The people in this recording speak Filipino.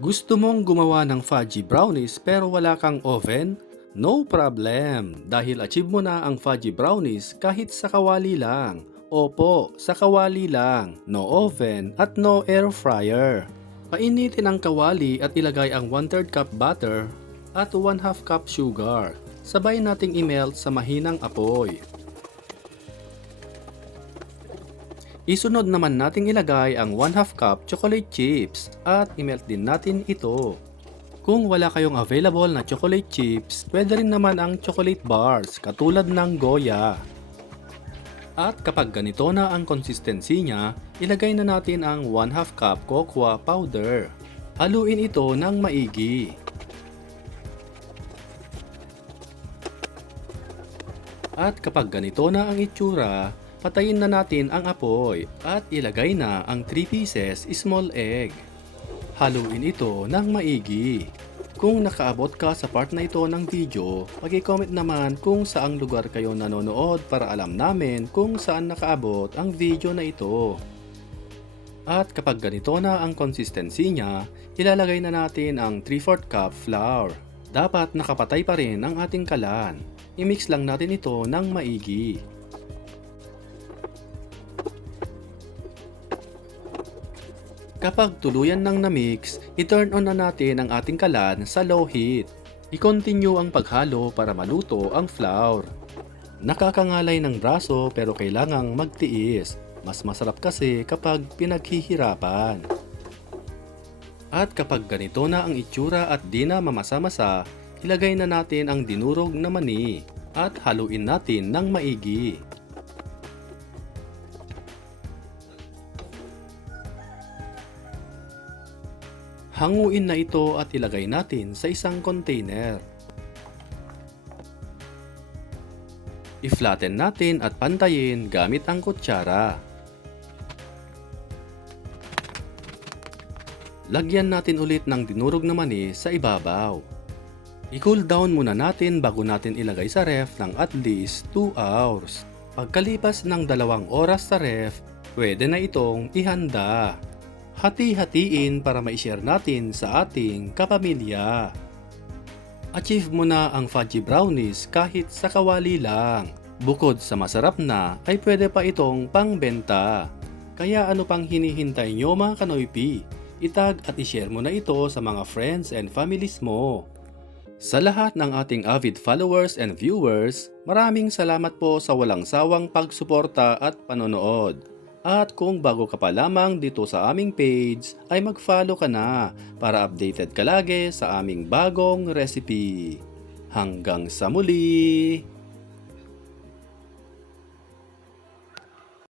Gusto mong gumawa ng fudgy brownies pero wala kang oven? No problem, dahil achieve mo na ang fudgy brownies kahit sa kawali lang. Opo, sa kawali lang, no oven at no air fryer. Painitin ang kawali at ilagay ang 1/3 cup butter at 1/2 cup sugar. Sabay nating imelt sa mahinang apoy. Isunod naman nating ilagay ang 1/2 cup chocolate chips at imelt din natin ito. Kung wala kayong available na chocolate chips, pwede rin naman ang chocolate bars katulad ng Goya. At kapag ganito na ang consistency niya, ilagay na natin ang 1/2 cup cocoa powder. Haluin ito ng maigi. At kapag ganito na ang itsura, patayin na natin ang apoy at ilagay na ang 3 pieces small egg. Haluin ito ng maigi. Kung nakaabot ka sa part na ito ng video, pag-comment naman kung saang lugar kayo nanonood para alam namin kung saan nakaabot ang video na ito. At kapag ganito na ang consistency niya, ilalagay na natin ang 3/4 cup flour. Dapat nakapatay pa rin ang ating kalan. I-mix lang natin ito ng maigi. Kapag tuluyan ng na-mix, i-turn on na natin ang ating kalan sa low heat. I-continue ang paghalo para maluto ang flour. Nakakangalay ng braso pero kailangang magtiis. Mas masarap kasi kapag pinaghihirapan. At kapag ganito na ang itsura at di na mamasa-masa, ilagay na natin ang dinurog na mani at haluin natin ng maigi. Hanguin na ito at ilagay natin sa isang container. I-flatten natin at pantayin gamit ang kutsara. Lagyan natin ulit ng dinurog na mani sa ibabaw. I-cool down muna natin bago natin ilagay sa ref ng at least 2 hours. Pagkalipas ng 2 oras sa ref, pwede na itong ihanda. Hati-hatiin para ma-share natin sa ating kapamilya. Achieve mo na ang fudgy brownies kahit sa kawali lang. Bukod sa masarap na, ay pwede pa itong pangbenta. Kaya ano pang hinihintay nyo mga kanoypi? Itag at ishare mo na ito sa mga friends and families mo. Sa lahat ng ating avid followers and viewers, maraming salamat po sa walang sawang pagsuporta at panonood. At kung bago ka pa lamang dito sa aming page, ay mag-follow ka na para updated ka lagi sa aming bagong recipe. Hanggang sa muli!